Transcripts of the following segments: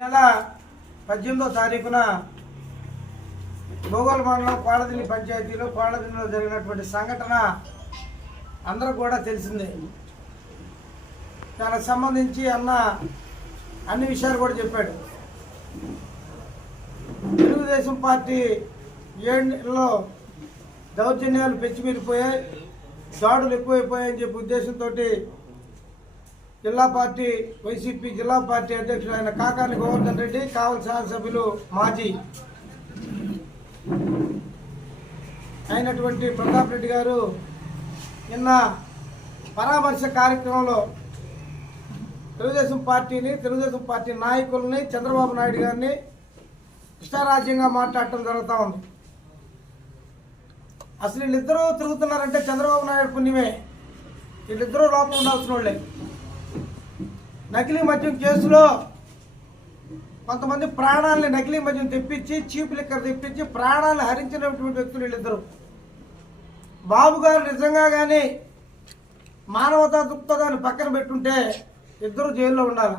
నెల పద్దెనిమిదో తారీఖున భూగోళ మండలం కోడదిల్లి పంచాయతీలో కోడదిల్లిలో జరిగినటువంటి సంఘటన అందరూ కూడా తెలిసిందే. దానికి సంబంధించి అన్న అన్ని విషయాలు కూడా చెప్పాడు. తెలుగుదేశం పార్టీ ఏళ్ళలో దౌర్జన్యాలు పెంచిమీరిపోయాయి దాడులు ఎక్కువైపోయాయని చెప్పి ఉద్దేశంతో జిల్లా పార్టీ వైసీపీ జిల్లా పార్టీ అధ్యక్షుడు ఆయన కాకాని గోవర్ధన్ రెడ్డి కావలి శాసనసభ్యులు మాజీ అయినటువంటి ప్రతాప్ రెడ్డి గారు నిన్న పరామర్శ కార్యక్రమంలో తెలుగుదేశం పార్టీని తెలుగుదేశం పార్టీ నాయకుల్ని చంద్రబాబు నాయుడు గారిని ఇష్టారాజ్యంగా మాట్లాడటం జరుగుతూ ఉంది. అసలు వీళ్ళిద్దరూ తిరుగుతున్నారంటే చంద్రబాబు నాయుడు పుణ్యమే. వీళ్ళిద్దరూ లోపల ఉండాల్సిన వాళ్ళే. నకిలీ మద్యం కేసులో కొంతమంది ప్రాణాలని నకిలీ మద్యం తెప్పించి చీప్ లిక్కర్ తెప్పించి ప్రాణాలను హరించినటువంటి వ్యక్తులు వీళ్ళిద్దరు. బాబు గారు నిజంగా కానీ మానవతా దృక్పథాన్ని పక్కన పెట్టుంటే ఇద్దరు జైల్లో ఉండాలి?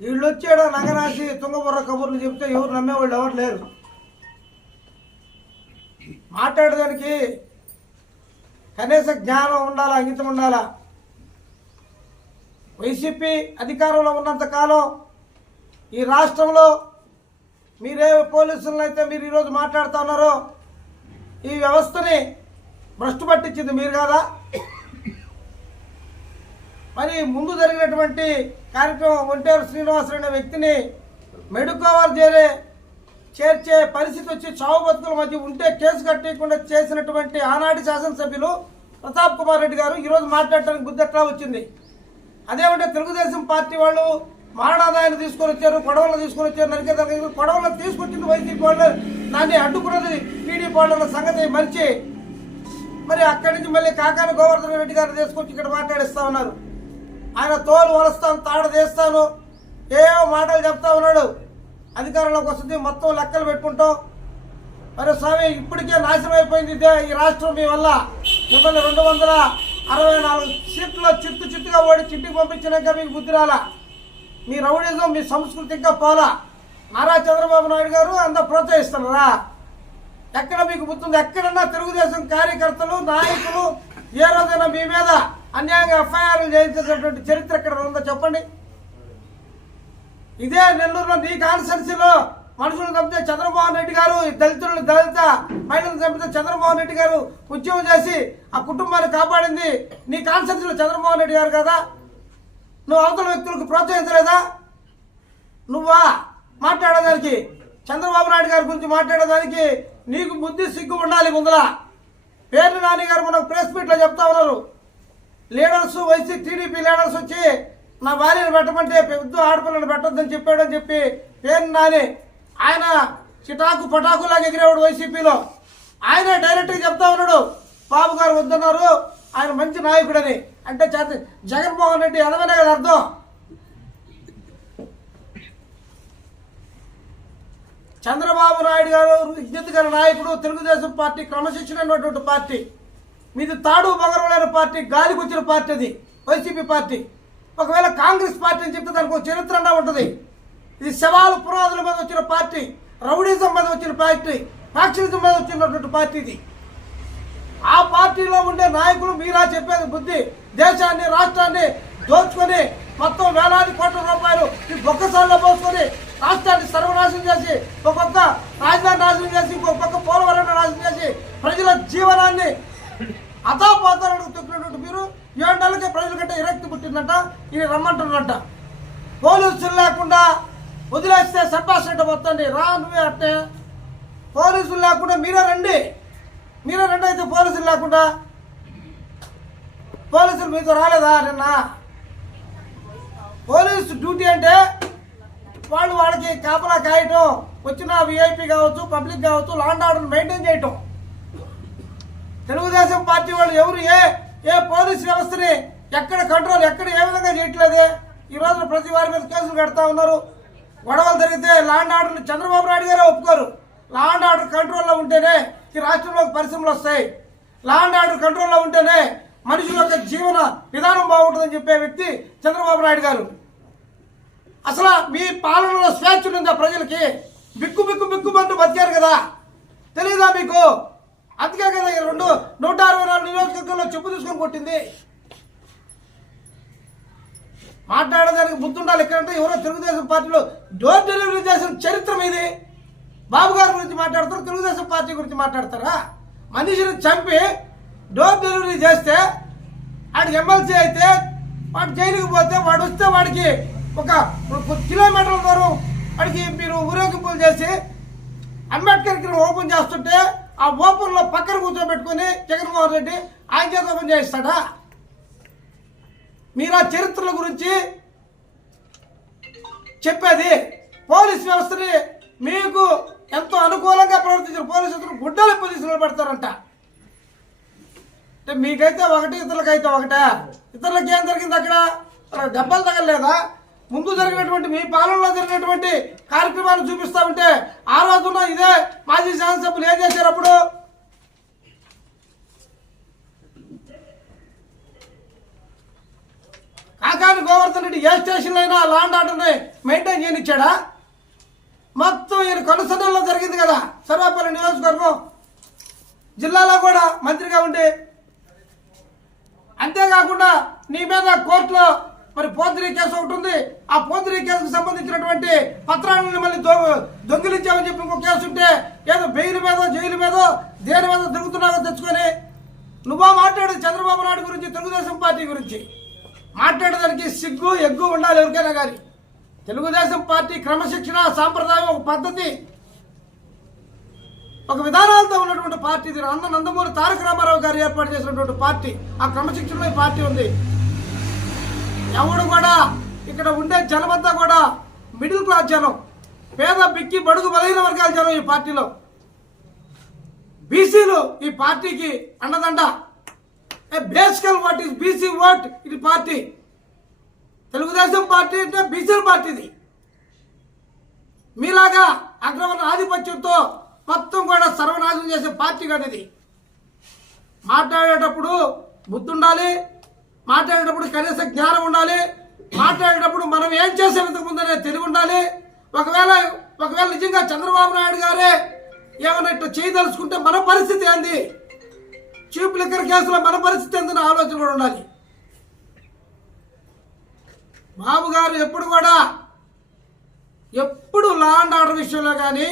వీళ్ళు వచ్చాడో నగరాసి తుంగబుర్ర కబుర్లు చెప్తే ఎవరు నమ్మేవాళ్ళు ఎవరు లేరు. మాట్లాడడానికి కనీస జ్ఞానం ఉండాలా అంగితం ఉండాలా? వైసీపీ అధికారంలో ఉన్నంత కాలం ఈ రాష్ట్రంలో మీరే పోలీసులను అయితే మీరు ఈరోజు మాట్లాడుతూ ఉన్నారో ఈ వ్యవస్థని భ్రష్టు పట్టించింది మీరు కాదా? మరి ముందు జరిగినటువంటి కార్యక్రమం ఒంటేరు శ్రీనివాసరావు అనే వ్యక్తిని మెడుకోవాలి చేరే చేర్చే పరిస్థితి వచ్చి చావు బతుకుల మధ్య ఉంటే కేసు కట్టేయకుండా చేసినటువంటి ఆనాటి శాసనసభ్యులు ప్రతాప్ కుమార్ రెడ్డి గారు ఈరోజు మాట్లాడటానికి బుద్ధి ఎట్లా వచ్చింది? అదేమంటే తెలుగుదేశం పార్టీ వాళ్ళు మారణాదాయాన్ని తీసుకొని వచ్చారు గొడవలు తీసుకొని వచ్చారు నరికేదానికి గొడవలు తీసుకొచ్చింది వైసీపీ వాళ్ళు. దాన్ని అడ్డుకున్నది టీడీపీ వాళ్ళ సంగతి మరిచి మరి అక్కడి నుంచి మళ్ళీ కాకాని గోవర్ధన్ రెడ్డి గారిని తీసుకొచ్చి ఇక్కడ మాట్లాడిస్తా ఉన్నారు. ఆయన తోలు వలుస్తాను తాడు తీస్తాను ఏవో మాటలు చెప్తా ఉన్నాడు. అధికారంలోకి వస్తుంది మొత్తం లెక్కలు పెట్టుకుంటాం. మరి స్వామి ఇప్పటికే నాశనం అయిపోయింది ఈ రాష్ట్రం మీ వల్ల. మిమ్మల్ని రెండు వందల అరవై నాలుగు సీట్లు చిత్తు చిత్తుగా ఓడి చిట్టుకు పంపించినాక మీకు బుద్ధి రాలా? మీ రౌడిజం మీ సంస్కృతి ఇంకా పోలా? నారా చంద్రబాబు నాయుడు గారు అంత ప్రోత్సహిస్తున్నారా? ఎక్కడ మీకు గుర్తుంది ఎక్కడన్నా తెలుగుదేశం కార్యకర్తలు నాయకులు ఏ రోజైనా మీ మీద అన్యాయంగా ఎఫ్ఐఆర్లు చేయించేటటువంటి చరిత్ర ఎక్కడ ఉందో చెప్పండి. ఇదే నెల్లూరులో నీ కాన్స్టెన్సీలో మనుషులు చంపితే చంద్రబాబు రెడ్డి గారు దళితులను దళిత మహిళలను చంపితే చంద్రబాబు రెడ్డి గారు ఉద్యమం చేసి ఆ కుటుంబాన్ని కాపాడింది. నీ కాన్స్టెన్సీలో చంద్రబాబు రెడ్డి గారు కదా? నువ్వు అవతల వ్యక్తులకు ప్రోత్సహించలేదా? నువ్వా? మాట్లాడేదానికి చంద్రబాబు నాయుడు గారి గురించి మాట్లాడేదానికి నీకు బుద్ధి సిగ్గు ఉండాలి ముందల. పేర్లు నాని గారు మనకు ప్రెస్ మీట్లో చెప్తా ఉన్నారు. లీడర్స్ వైసీపీ టీడీపీ లీడర్స్ వచ్చి నా భార్యను పెట్టమంటే పెద్ద ఆడపిల్లను పెట్టొద్దని చెప్పాడని చెప్పి పేరు నాని ఆయన చిటాకు పటాకులాగా ఎగిరేవాడు వైసీపీలో. ఆయన డైరెక్ట్గా చెప్తా ఉన్నాడు బాబు గారు వద్దన్నారు ఆయన మంచి నాయకుడని. అంటే చేత- జగన్మోహన్ రెడ్డి ఎదవనే కదా అర్థం. చంద్రబాబు నాయుడు గారు విజ్ఞత గారి నాయకుడు తెలుగుదేశం పార్టీ క్రమశిక్షణ ఉన్నటువంటి పార్టీ. మీది తాడు బగరలేని పార్టీ గాలికి వచ్చిన పార్టీ అది వైసీపీ పార్టీ. ఒకవేళ కాంగ్రెస్ పార్టీ అని చెప్తే దానికి ఒక చరిత్ర ఉంటుంది. ఇది శవాలు పురాణాల మీద వచ్చిన పార్టీ రౌడీజం మీద వచ్చిన పార్టీ ఫ్యాక్షనిజం మీద వచ్చినటువంటి పార్టీ ఇది. ఆ పార్టీలో ఉండే నాయకులు మీరా చెప్పేది బుద్ధి దేశాన్ని రాష్ట్రాన్ని దోచుకొని మొత్తం వేలాది కోట్ల రూపాయలు ఈ బొక్కసాల్లో పోసుకొని రాష్ట్రాన్ని సర్వనాశనం చేసి ఒక్కొక్క రాజధాని నాశనం చేసి ఒక్కొక్క పోలవరం నాశనం చేసి ప్రజల జీవనాన్ని అతాపాతాలను తొక్కినటువంటి మీరు ఏడు నెలలకే ప్రజల కంటే విరక్తి పుట్టిందంట ఇది రమ్మంటున్నట్ట పోలీసులు లేకుండా వదిలేస్తే సబ్బాస్ రెడ్డి రా నువ్వే అట్టే పోలీసులు లేకుండా మీరే రండి. మీరే రండి అయితే పోలీసులు లేకుండా. పోలీసులు మీతో రాలేదా నిన్న? పోలీసు డ్యూటీ అంటే వాళ్ళు వాళ్ళకి కాపలా కాయటం వచ్చిన విఐపి కావచ్చు పబ్లిక్ కావచ్చు లాండ్ ఆర్డర్ మెయింటైన్ చేయటం. తెలుగుదేశం పార్టీ వాళ్ళు ఎవరు? ఏ ఏ పోలీస్ వ్యవస్థని ఎక్కడ కంట్రోల్ ఎక్కడ ఏ విధంగా చేయట్లేదే? ఈ రోజున ప్రతి వారి మీద కేసులు కడతా ఉన్నారు. గొడవలు జరిగితే లాండ్ ఆర్డర్ని చంద్రబాబు నాయుడు గారే ఒప్పుకోరు. లాండ్ ఆర్డర్ కంట్రోల్లో ఉంటేనే ఈ రాష్ట్రంలో పరిశ్రమలు వస్తాయి. లా ఆర్డర్ కంట్రోల్లో ఉంటేనే మనుషుల యొక్క జీవన విధానం బాగుంటుందని చెప్పే వ్యక్తి చంద్రబాబు నాయుడు గారు. అసలు మీ పాలనలో స్వేచ్ఛ ఉందా ప్రజలకి? బిక్కు బిక్కు బిక్కుమంటూ బతికారు కదా. తెలియదా మీకు? అందుకే కదా రెండు నూట అరవై నాలుగు నియోజకవర్గంలో చెప్పు తీసుకొని కొట్టింది. మాట్లాడడానికి బుద్ధుండాలి. ఎక్కడంటే ఎవరో తెలుగుదేశం పార్టీలో డోర్ డెలివరీ చేసిన చరిత్ర ఇది బాబు గారి గురించి మాట్లాడతారు? తెలుగుదేశం పార్టీ గురించి మాట్లాడతారా? మనిషిని చంపి డోర్ డెలివరీ చేస్తే వాడికి ఎమ్మెల్సీ అయితే వాడు జైలుకి పోతే వాడు వస్తే వాడికి ఒక కిలోమీటర్ల దూరం వాడికి మీరు ఊరేగింపులు చేసి అంబేద్కర్కి ఓపెన్ చేస్తుంటే ఆ ఓపెన్లో పక్కన కూర్చోబెట్టుకుని జగన్మోహన్ రెడ్డి ఆయన చేత ఓపెన్ చేయిస్తాడా మీరు ఆ చరిత్రల గురించి చెప్పేది పోలీస్ వ్యవస్థని మీకు ఎంతో అనుకూలంగా ప్రవర్తించిన పోలీసులు గుడ్డలు పొజిషన్లో పెడతారంట అంటే మీకైతే ఒకటి ఇతరులకైతే ఒకటే. ఇతరులకి ఏం జరిగింది అక్కడ? దెబ్బలు తగలలేదా? ముందు జరిగినటువంటి మీ పాలనలో జరిగినటువంటి కార్యక్రమాన్ని చూపిస్తా ఉంటే ఆ రోజున ఇదే మాజీ శాసనసభ్యులు ఏం చేశారు అప్పుడు? కాకాని గోవర్ధన్ రెడ్డి ఏ స్టేషన్లో అయినా లాండ్ ఆర్డర్ని మెయింటైన్ చేయనిచ్చాడా? మొత్తం ఈయన కొనసంలో జరిగింది కదా. సర్వేపల్లి నియోజకవర్గం జిల్లాలో కూడా మంత్రిగా ఉండి. అంతేకాకుండా నీ మీద కోర్టులో మరి పోతిరీ కేసు ఒకటి ఉంది. ఆ పోతిరీ కేసుకు సంబంధించినటువంటి పత్రాలను మళ్ళీ దొ- దొంగిలించామని చెప్పి ఇంకో కేసు ఉంటే ఏదో బెయిల్ మీద జైలు మీదో దేని మీద తిరుగుతున్నావో తెచ్చుకొని నువ్వా మాట్లాడేది చంద్రబాబు నాయుడు గురించి తెలుగుదేశం పార్టీ గురించి. మాట్లాడడానికి సిగ్గు ఎగ్గు ఉండాలి ఎవరికైనా కానీ. తెలుగుదేశం పార్టీ క్రమశిక్షణ సాంప్రదాయం ఒక పద్ధతి. ఒక విధానాలతో ఉన్నటువంటి పార్టీ ఇది. అన్న నందమూరి తారక రామారావు గారు ఏర్పాటు చేసినటువంటి పార్టీ. ఆ క్రమశిక్షణ ఈ పార్టీ ఉంది. ఎవడు కూడా ఇక్కడ ఉండే జనమంతా కూడా మిడిల్ క్లాస్ జనం పేద బిక్కి బడుగు బలైన వర్గాల జనం ఈ పార్టీలో. బీసీలు ఈ పార్టీకి అండదండ. Basically what is BC what ఇది పార్టీ తెలుగుదేశం పార్టీ అంటే బీసీల పార్టీది. మీలాగా అగ్రవర్ణ ఆధిపత్యంతో మొత్తం కూడా సర్వనాశనం చేసే పార్టీ కాదు ఇది మాట్లాడేటప్పుడు బుద్ధి ఉండాలి మాట్లాడేటప్పుడు కనీస జ్ఞానం ఉండాలి మాట్లాడేటప్పుడు మనం ఏం చేసాం ఇంతకుముందనే తెలివి ఉండాలి ఒకవేళ ఒకవేళ నిజంగా చంద్రబాబు నాయుడు గారే ఏమైనా ఇట్లా చేయదలుచుకుంటే మన పరిస్థితి ఏంది? చీప్ లిక్కర్ కేసులో మన పరిస్థితి ఎందుకు ఆలోచన కూడా ఉండాలి. బాబు గారు ఎప్పుడు కూడా ఎప్పుడు లా అండ్ ఆర్డర్ విషయంలో కానీ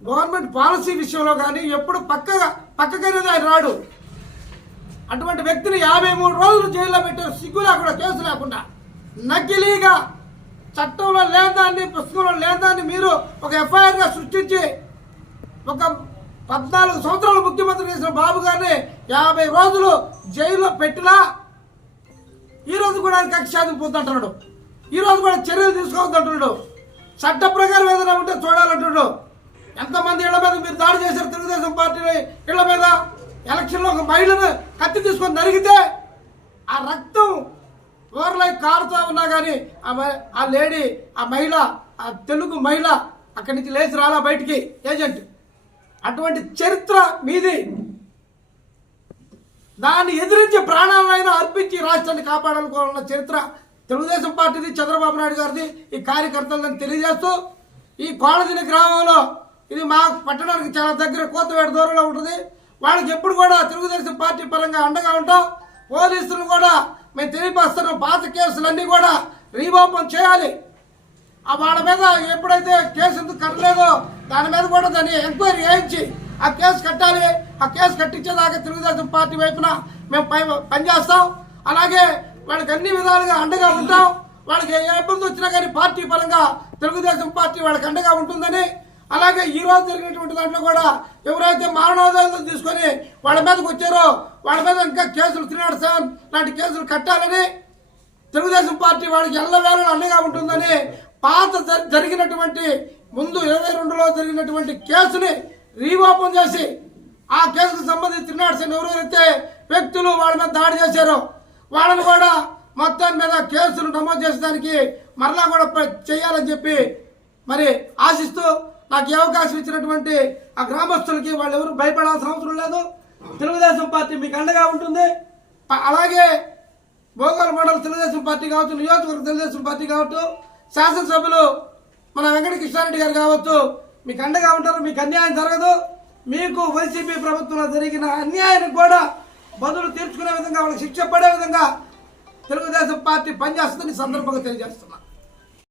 గవర్నమెంట్ పాలసీ విషయంలో కానీ ఎప్పుడు పక్కగా పక్కకనేది ఆయన రాడు. అటువంటి వ్యక్తిని యాభై మూడు రోజులు జైల్లో పెట్టారు సిగ్గు లేకుండా కేసు లేకుండా నకిలీగా చట్టంలో లేదాన్ని పుస్తకంలో లేదాన్ని మీరు ఒక ఎఫ్ఐఆర్గా సృష్టించి ఒక పద్నాలుగు సంవత్సరాలు ముఖ్యమంత్రి చేసిన బాబు గారిని యాభై రోజులు జైల్లో పెట్టినా ఈరోజు కూడా ఆయన కక్ష సాధింపుతుంటున్నాడు ఈరోజు కూడా చర్యలు తీసుకోవద్దంటున్నాడు చట్ట ప్రకారం ఏదైనా ఉంటే చూడాలంటున్నాడు. ఎంతమంది ఇళ్ళ మీద మీరు దాడి చేశారు తెలుగుదేశం పార్టీ ఇళ్ళ మీద? ఎలక్షన్లో ఒక మహిళను కత్తి తీసుకొని నరిగితే ఆ రక్తం ఓర్లై కారుతూ ఉన్నా కానీ ఆ మ- ఆ లేడీ ఆ మహిళ ఆ తెలుగు మహిళ అక్కడి నుంచి లేచి రాలా బయటికి. ఏజెంట్. అటువంటి చరిత్ర మీది. దాన్ని ఎదిరించి ప్రాణాలైనా అర్పించి రాష్ట్రాన్ని కాపాడాలనుకోవాలన్న చరిత్ర తెలుగుదేశం పార్టీది చంద్రబాబు నాయుడు గారిది ఈ కార్యకర్తలను తెలియజేస్తూ ఈ కోడదిన గ్రామంలో ఇది మా పట్టణానికి చాలా దగ్గర కోతవేట దూరంలో ఉంటుంది. వాళ్ళకి ఎప్పుడు కూడా తెలుగుదేశం పార్టీ పరంగా అండగా ఉంటాం. పోలీసులు కూడా మేము తెలియపరుస్తున్నాం. పాత కేసులన్నీ కూడా రీఓపెన్ చేయాలి. ఆ వాళ్ళ మీద ఎప్పుడైతే కేసు ఎందుకు కట్టలేదో దాని మీద కూడా దాన్ని ఎంక్వైరీ చేయించి ఆ కేసు కట్టాలి. ఆ కేసు కట్టించేదాకా తెలుగుదేశం పార్టీ వైపున మేము పనిచేస్తాం. అలాగే వాళ్ళకి అన్ని విధాలుగా అండగా ఉంటాం. వాళ్ళకి ఏ ఇబ్బంది వచ్చినా కానీ పార్టీ పరంగా తెలుగుదేశం పార్టీ వాళ్ళకి అండగా ఉంటుందని. అలాగే ఈ రోజు జరిగినటువంటి దాంట్లో కూడా ఎవరైతే మారణోదయాలు తీసుకొని వాళ్ళ మీదకి వచ్చారో వాళ్ళ మీద ఇంకా కేసులు త్రీ నాట్ సెవెన్ లాంటి కేసులు కట్టాలని తెలుగుదేశం పార్టీ వాళ్ళకి ఎల్లవేళ అండగా ఉంటుందని పాత జరిగినటువంటి ముందు ఇరవై రెండులో జరిగినటువంటి కేసుని రీఓపెన్ చేసి ఆ కేసుకు సంబంధించి తిన్నాడు ఎవరెవరైతే వ్యక్తులు వాళ్ళ మీద దాడి చేశారో వాళ్ళని కూడా మొత్తం మీద కేసులు నమోదు చేసేదానికి మరలా కూడా చేయాలని చెప్పి మరి ఆశిస్తూ నాకు ఈ అవకాశం ఇచ్చినటువంటి ఆ గ్రామస్తులకి వాళ్ళు ఎవరు భయపడాల్సిన అవసరం లేదు. తెలుగుదేశం పార్టీ మీకు అండగా ఉంటుంది. అలాగే భోగాల మండలం తెలుగుదేశం పార్టీ కావచ్చు నియోజకవర్గ తెలుగుదేశం పార్టీ కావచ్చు శాసనసభ్యులు మన వెంకట కృష్ణారెడ్డి గారు కావచ్చు మీకు అండగా ఉంటారు మీకు అన్యాయం జరగదు. మీకు వైసీపీ ప్రభుత్వంలో జరిగిన అన్యాయానికి కూడా బదులు తీర్చుకునే విధంగా వాళ్ళకి శిక్ష పడే విధంగా తెలుగుదేశం పార్టీ పనిచేస్తుందని సందర్భంగా తెలియజేస్తున్నా.